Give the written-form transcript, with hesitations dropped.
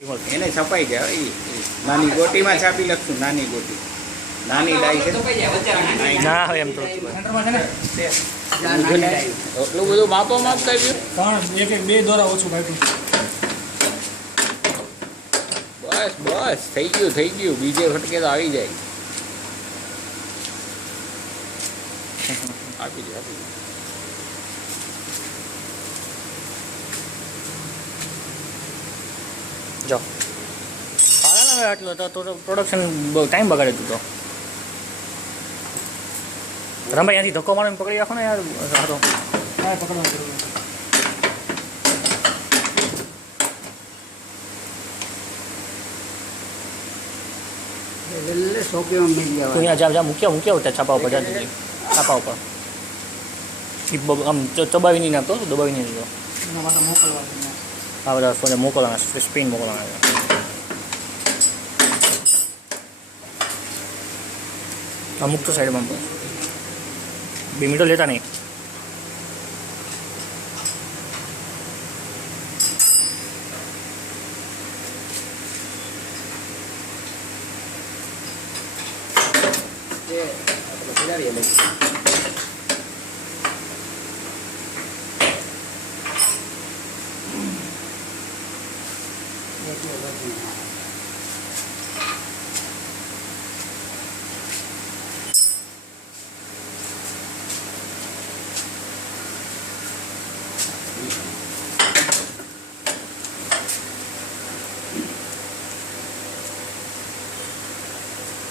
એને છપાઈ જાય નાની ગોટીમાં છાપી લખશું નાની ગોટી નાની ડાઈ છે ના હવે એમ તો એટલું બધું માપો માપ કર્યું પણ એક બે દોરા ઓછું કાપ્યું. બસ બસ થઈ ગયું બીજે ફટકે તો આવી જાય. આપી દે જો હાલ ને હવે આટલો તો પ્રોડક્શન બહુ ટાઈમ બગાડે તું તો રમભાઈ અહીંયાથી ધક્કો મારીને પકડી રાખો ને યાર સારો હા પકડવાનું જરૂર. તું અહીંયા જા મૂક્યા ત્યાં છાપા ઉપર જા છાપા ઉપર આમ ચબાવી નહીં નાખતો દબાવી નહીં નાખતો. એના માટે મોકલવાનું. આ બધા મોકલવાના સ્પિન મોકલવાના. અમુક તો સાઈડમાં 2 મિનિટો લેતા નહીં. આપણે